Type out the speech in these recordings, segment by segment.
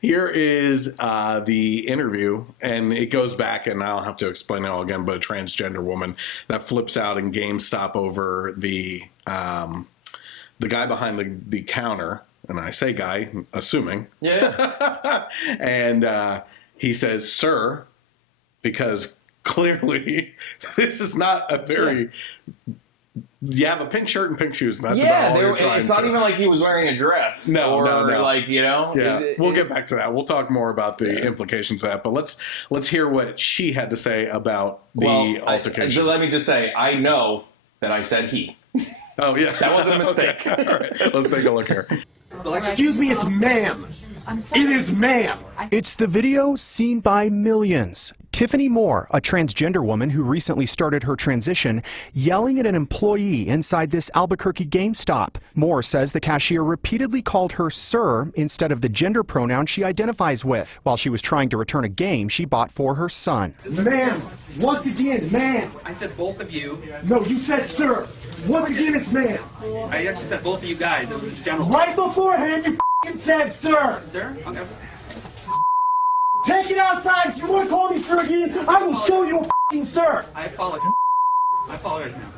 Here is the interview, and it goes back, and I don't have to explain it all again, but a transgender woman that flips out in GameStop over the guy behind the counter, and I say guy, assuming. Yeah. And he says, sir, because clearly this is not a very... You have a pink shirt and pink shoes, and that's about all you're trying it's not even like he was wearing a dress. No. Like, you know. Yeah, we'll get back to that. We'll talk more about the implications of that, but let's hear what she had to say about the altercation. Let me just say, I know that I said he. Oh yeah, that was a mistake. Okay. All right, let's take a look here. Excuse me, it's ma'am. It is ma'am. It's the video seen by millions. Tiffany Moore, a transgender woman who recently started her transition, yelling at an employee inside this Albuquerque GameStop. Moore says the cashier repeatedly called her sir instead of the gender pronoun she identifies with, while she was trying to return a game she bought for her son. Ma'am, once again, ma'am. I said both of you. No, you said sir. Once again, it's ma'am. I actually said both of you guys. It was general. Right beforehand, you f***ing said sir. Sir? Okay. Take it outside. If you want to call me sir again, I will show you a f***ing sir. I apologize. I apologize now.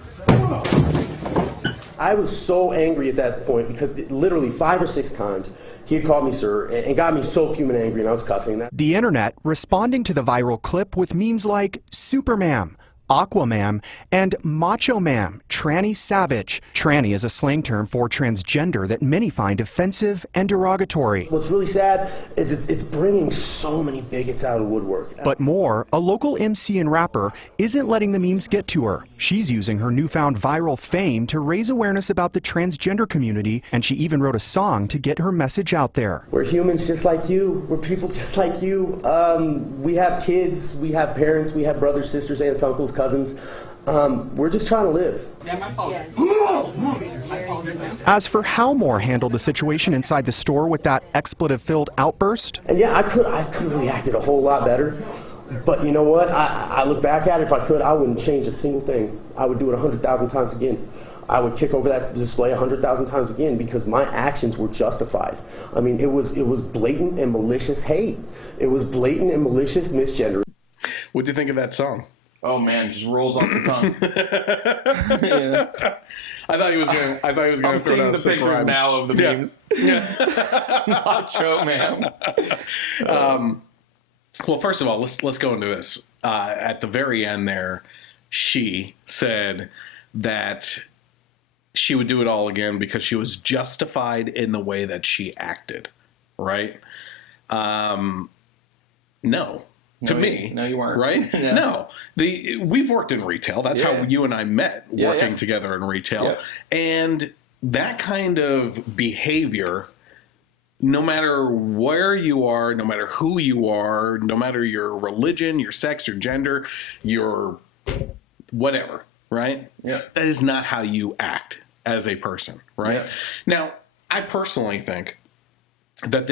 I was so angry at that point because literally 5 or 6 times he had called me sir and got me so fuming angry, and I was cussing that. The internet responding to the viral clip with memes like Supermam, Aquamam, and Macho Mam, Tranny Savage. Tranny is a slang term for transgender that many find offensive and derogatory. What's really sad is it's bringing so many bigots out of the woodwork. But Moore, a local MC and rapper, isn't letting the memes get to her. She's using her newfound viral fame to raise awareness about the transgender community, and she even wrote a song to get her message out there. We're humans just like you. We're people just like you. We have kids, we have parents, we have brothers, sisters, aunts, uncles, cousins. We're just trying to live. Yeah, my fault. As for how Moore handled the situation inside the store with that expletive-filled outburst, and yeah, I could have reacted a whole lot better. But you know what? I look back at it, if I could, I wouldn't change a single thing. I would do it 100,000 times again. I would kick over that display 100,000 times again because my actions were justified. I mean, it was blatant and malicious hate. It was blatant and malicious misgender. What'd you think of that song? Oh man, just rolls off the tongue. Yeah. I thought he was going. I'm seeing the pictures now of the memes. Yeah. Macho Man. Well, first of all, let's go into this. At the very end there, she said that she would do it all again because she was justified in the way that she acted. Right? No. To me, no, you weren't. Right? Yeah. No, we've worked in retail. That's how you and I met, working together in retail, and that kind of behavior. No matter where you are, no matter who you are, no matter your religion, your sex, your gender, your whatever, right? Yeah, that is not how you act as a person, right? Yeah. Now, I personally think that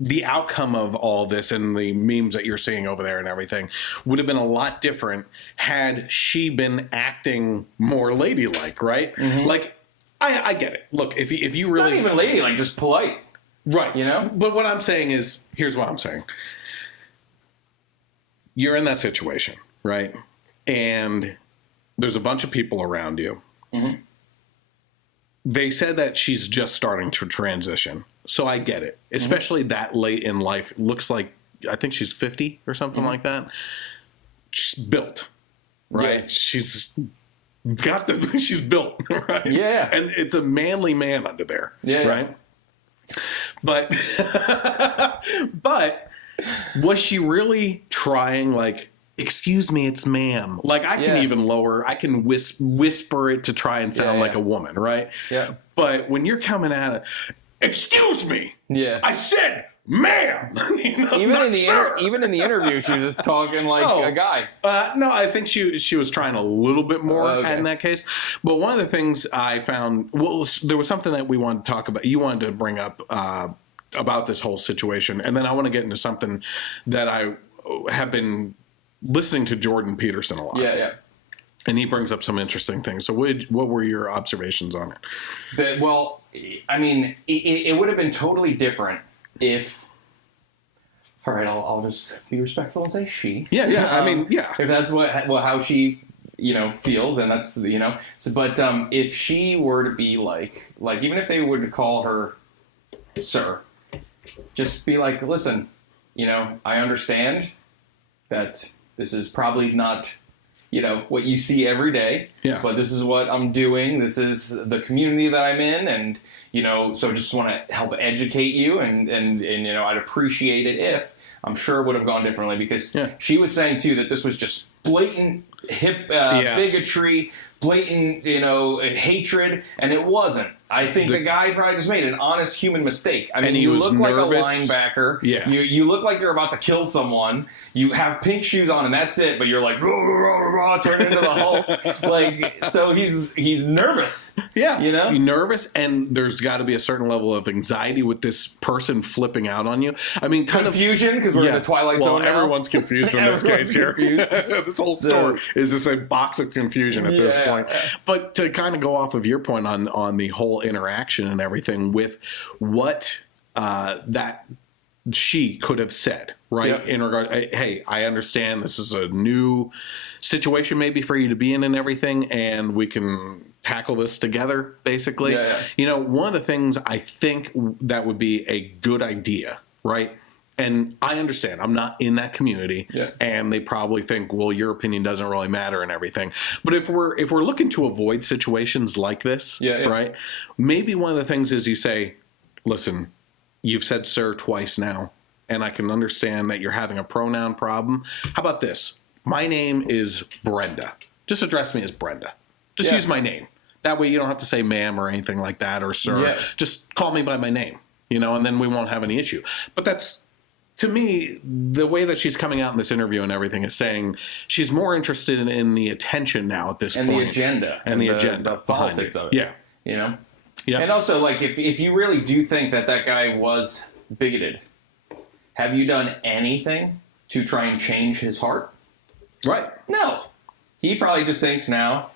the outcome of all this and the memes that you're seeing over there and everything would have been a lot different had she been acting more ladylike, right? Mm-hmm. Like, I get it. Look, if you really... Not even ladylike, just polite. Right. You know? But what I'm saying is, here's what I'm saying. You're in that situation, right? And there's a bunch of people around you. Mm-hmm. They said that she's just starting to transition. So I get it, especially that late in life. Looks like, I think she's 50 or something like that. She's built, right? Yeah. She's built, right? Yeah. And it's a manly man under there, right? But, but was she really trying, like, excuse me, it's ma'am? Like, I can even lower, I can whisper it to try and sound like a woman, right? Yeah. But when you're coming at it, excuse me. Yeah. I said, ma'am. You know, even in the interview, she was just talking like a guy. No, I think she was trying a little bit more in that case. But one of the things I found, there was something that we wanted to talk about. You wanted to bring up about this whole situation, and then I want to get into something that I have been listening to Jordan Peterson a lot. Yeah. And he brings up some interesting things. So what were your observations on it? Well, I mean, it would have been totally different if, all right, I'll just be respectful and say she. Yeah. I mean, yeah. If that's how she, feels, and that's, So, but if she were to be like, even if they were to call her sir, just be like, listen, I understand that this is probably not, what you see every day. Yeah. But this is what I'm doing. This is the community that I'm in, and so just want to help educate you, and I'd appreciate it if. I'm sure it would have gone differently, because she was saying too that this was just blatant bigotry, blatant hatred, and it wasn't. I think the guy probably just made an honest human mistake. I mean, you look like a linebacker. Yeah. You look like you're about to kill someone. You have pink shoes on, and that's it. But you're like, rah, rah, rah, rah, turn into the Hulk. So he's nervous. Yeah. You're nervous, and there's got to be a certain level of anxiety with this person flipping out on you. I mean, confusion, because we're in the Twilight Zone now. Everyone's confused in this case here. This whole story is just a box of confusion at this point. But to kind of go off of your point on the whole interaction and everything with what that she could have said, right? In regard, hey, I understand this is a new situation maybe for you to be in and everything, and we can tackle this together, basically. One of the things I think that would be a good idea, right? And I understand, I'm not in that community, and they probably think, well, your opinion doesn't really matter and everything. But if we're looking to avoid situations like this, right? Maybe one of the things is you say, listen, you've said sir twice now, and I can understand that you're having a pronoun problem. How about this? My name is Brenda. Just address me as Brenda. Just use my name. That way you don't have to say ma'am or anything like that, or sir. Just call me by my name, and then we won't have any issue. But that's, to me, the way that she's coming out in this interview and everything is saying she's more interested in the attention now at this point. And the agenda. And the agenda. The politics of it. Yeah. And also, if you really do think that guy was bigoted, have you done anything to try and change his heart? Right. No. He probably just thinks now,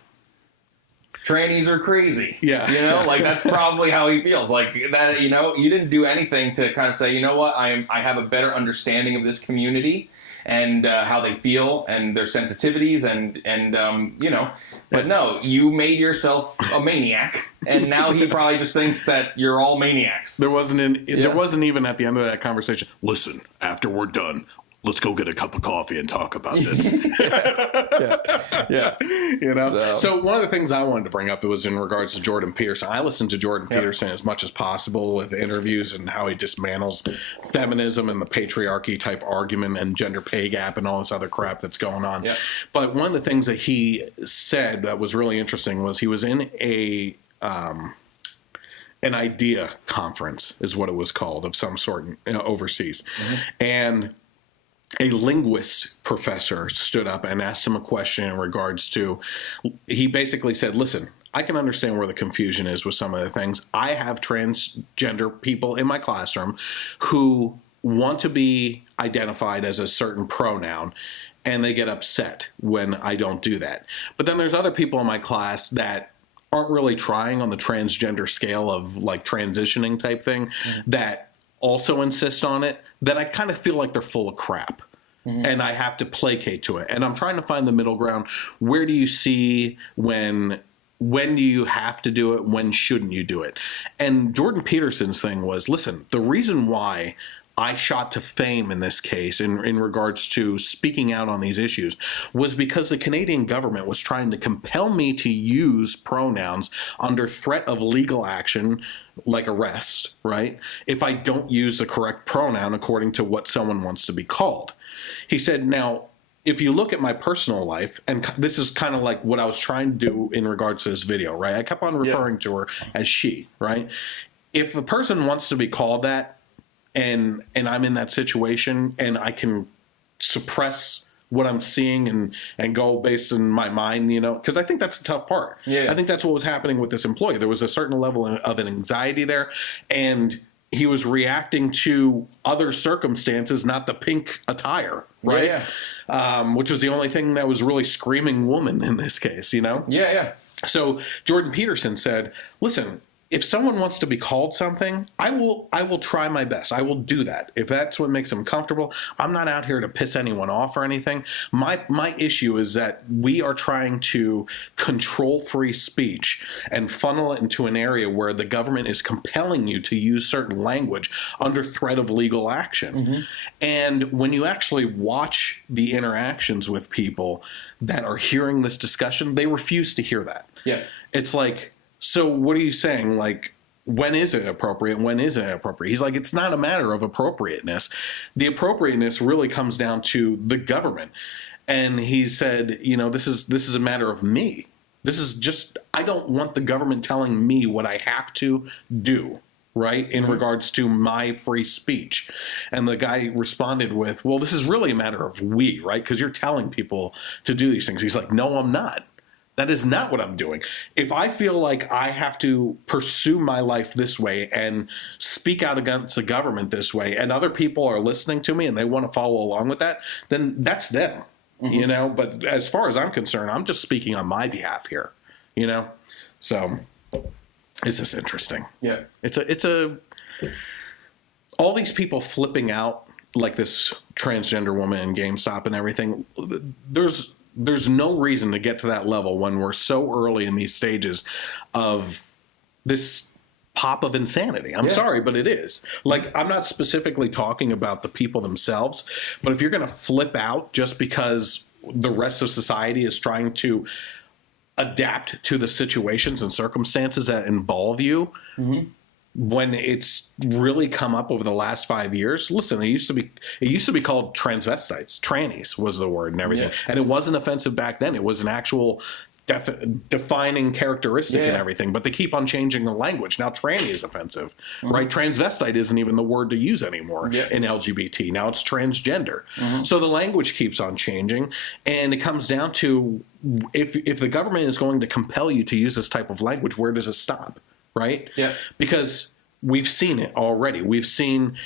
trannies are crazy. That's probably how he feels. Like that, you didn't do anything to kind of say, you know what, I have a better understanding of this community and how they feel and their sensitivities and but no, you made yourself a maniac, and now he probably just thinks that you're all maniacs. There wasn't even at the end of that conversation, listen, after we're done, let's go get a cup of coffee and talk about this. So one of the things I wanted to bring up was in regards to Jordan Peterson. I listen to Jordan Peterson as much as possible with interviews and how he dismantles feminism and the patriarchy type argument and gender pay gap and all this other crap that's going on. But one of the things that he said that was really interesting was he was in an idea conference, is what it was called, of some sort, overseas. And a linguist professor stood up and asked him a question in regards to, he basically said, listen, I can understand where the confusion is with some of the things. I have transgender people in my classroom who want to be identified as a certain pronoun, and they get upset when I don't do that. But then there's other people in my class that aren't really trying on the transgender scale of like transitioning type thing that also insist on it, that I kind of feel like they're full of crap. And I have to placate to it. And I'm trying to find the middle ground. Where do you see when do you have to do it? When shouldn't you do it? And Jordan Peterson's thing was, listen, the reason why I shot to fame in this case in regards to speaking out on these issues was because the Canadian government was trying to compel me to use pronouns under threat of legal action, like arrest, right? If I don't use the correct pronoun according to what someone wants to be called. He said, now, if you look at my personal life, and this is kind of like what I was trying to do in regards to this video, right? I kept on referring to her as she, right? If the person wants to be called that, and I'm in that situation, and I can suppress what I'm seeing and go based on my mind, because I think that's the tough part. I think that's what was happening with this employee. There was a certain level of an anxiety there, and he was reacting to other circumstances, not the pink attire, right? Which was the only thing that was really screaming woman in this case, So Jordan Peterson said, listen, if someone wants to be called something, I will try my best. I will do that. If that's what makes them comfortable, I'm not out here to piss anyone off or anything. My issue is that we are trying to control free speech and funnel it into an area where the government is compelling you to use certain language under threat of legal action. And when you actually watch the interactions with people that are hearing this discussion, they refuse to hear that. Yeah. It's like, so what are you saying? Like, when is it appropriate? When isn't it appropriate? He's like, it's not a matter of appropriateness. The appropriateness really comes down to the government. And he said, you know, this is a matter of me. This is just, I don't want the government telling me what I have to do, right, in regards to my free speech. And the guy responded with, well, this is really a matter of we, right? Because you're telling people to do these things. He's like, no, I'm not. That is not what I'm doing. If I feel like I have to pursue my life this way and speak out against the government this way, and other people are listening to me and they want to follow along with that, then that's them, you know? But as far as I'm concerned, I'm just speaking on my behalf here, you know? So it's just interesting. Yeah. It's all these people flipping out, like this transgender woman in GameStop and everything. There's no reason to get to that level when we're so early in these stages of this pop of insanity. I'm sorry, but it is. Like, I'm not specifically talking about the people themselves, but if you're going to flip out just because the rest of society is trying to adapt to the situations and circumstances that involve you, when it's really come up over the last 5 years, listen, it used to be called transvestites. Trannies was the word and everything. Yeah. And it wasn't offensive back then. It was an actual defining characteristic and everything. But they keep on changing the language. Now tranny is offensive, right? Transvestite isn't even the word to use anymore in LGBT. Now it's transgender. So the language keeps on changing. And it comes down to, if the government is going to compel you to use this type of language, where does it stop? Right? Yeah. Because we've seen it already. We've seen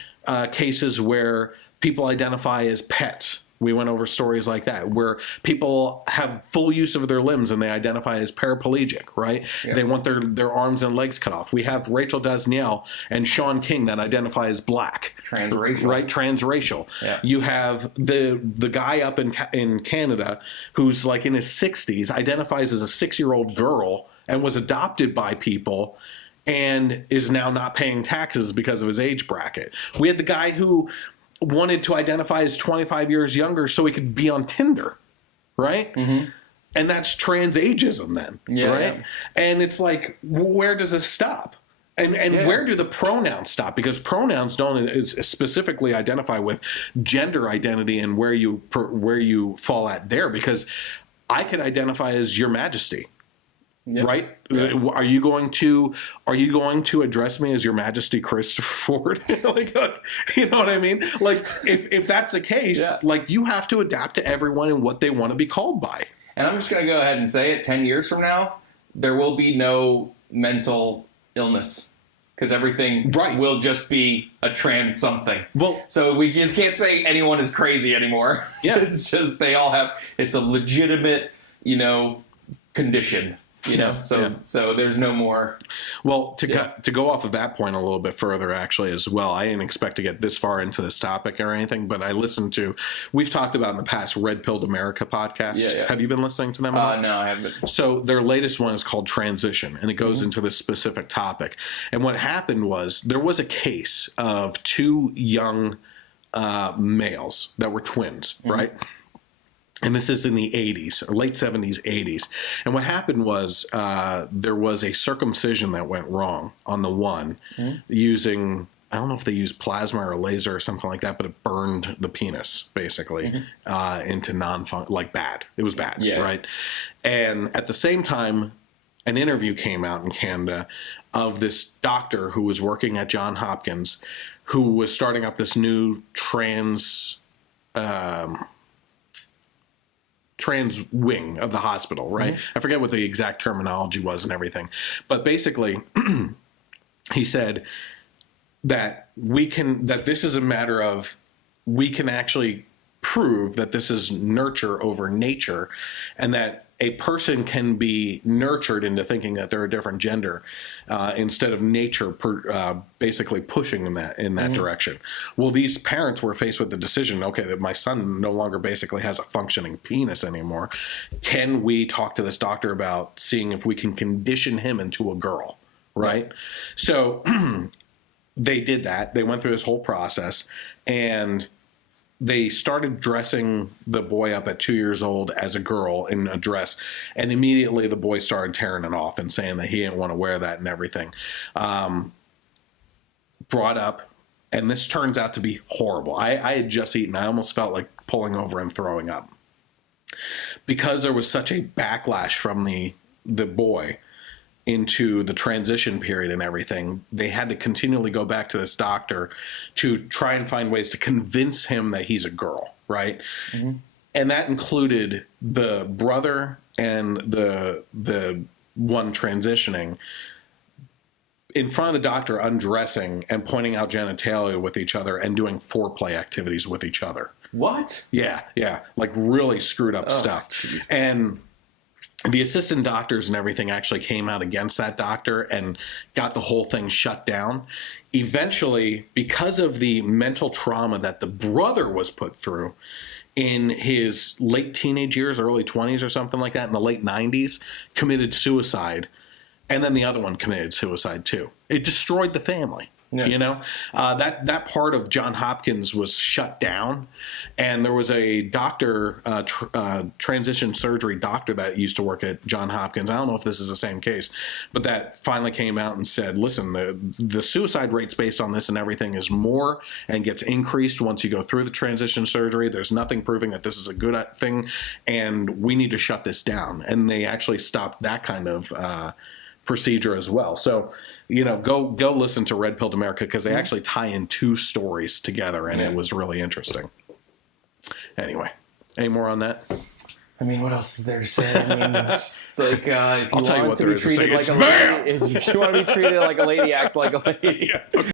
cases where people identify as pets. We went over stories like that, where people have full use of their limbs and they identify as paraplegic, right? Yeah. They want their arms and legs cut off. We have Rachel Dasniel and Sean King that identify as black. Transracial. Right? Transracial. Yeah. You have the guy up in Canada who's like in his 60s, identifies as a 6-year-old girl and was adopted by people and is now not paying taxes because of his age bracket. We had the guy who wanted to identify as 25 years younger so he could be on Tinder, right? And that's trans ageism then, right? Yeah. And it's like, where does this stop? And where do the pronouns stop? Because pronouns don't specifically identify with gender identity and where you fall at there. Because I could identify as Your Majesty. Yep. Right? Yeah. Are you going to address me as Your Majesty Christopher Ford? Like, you know what I mean? Like, if that's the case, like, you have to adapt to everyone and what they want to be called by. And I'm just going to go ahead and say it. 10 years from now, there will be no mental illness, because everything will just be a trans something. Well, so we just can't say anyone is crazy anymore. Yeah, it's just it's a legitimate, condition. So there's no more. Well, to go off of that point a little bit further, actually, as well, I didn't expect to get this far into this topic or anything, but I listened to, we've talked about in the past, Red Pilled America podcast. Yeah. Have you been listening to them? No, I haven't. So their latest one is called Transition, and it goes into this specific topic. And what happened was, there was a case of 2 young males that were twins, right? And this is in the 80s, or late 70s, 80s. And what happened was there was a circumcision that went wrong on the one using, I don't know if they used plasma or laser or something like that, but it burned the penis, basically, into bad. It was bad, right? And at the same time, an interview came out in Canada of this doctor who was working at Johns Hopkins, who was starting up this new trans wing of the hospital, right? I forget what the exact terminology was and everything. But basically, he said that this is a matter of, we can actually prove that this is nurture over nature, and that a person can be nurtured into thinking that they're a different gender instead of nature basically pushing in that direction. Well, these parents were faced with the decision, okay, that my son no longer basically has a functioning penis anymore. Can we talk to this doctor about seeing if we can condition him into a girl, right? So they did that. They went through this whole process, and they started dressing the boy up at 2 years old as a girl in a dress, and immediately the boy started tearing it off and saying that he didn't want to wear that and everything. Brought up, and this turns out to be horrible. I had just eaten. I almost felt like pulling over and throwing up because there was such a backlash from the boy into the transition period and everything. They had to continually go back to this doctor to try and find ways to convince him that he's a girl, right? Mm-hmm. And that included the brother and the one transitioning in front of the doctor, undressing and pointing out genitalia with each other and doing foreplay activities with each other. What? Yeah, like really screwed up stuff. Jesus. And the assistant doctors and everything actually came out against that doctor and got the whole thing shut down. Eventually, because of the mental trauma that the brother was put through in his late teenage years, early 20s or something like that, in the late 90s, committed suicide. And then the other one committed suicide too. It destroyed the family. Yeah. You know, that part of Johns Hopkins was shut down, and there was a doctor, transition surgery doctor that used to work at Johns Hopkins. I don't know if this is the same case, but that finally came out and said, listen, the suicide rates based on this and everything is more and gets increased once you go through the transition surgery. There's nothing proving that this is a good thing, and we need to shut this down. And they actually stopped that kind of procedure as well. So, you know, go listen to Red Pilled America, because they actually tie in two stories together, and it was really interesting. Anyway, any more on that? I mean, what else is there to say? I mean, it's like if you I'll tell you want what to there be is to say. treated like It's a lady, if you want to be treated like a lady, act like a lady. Yeah.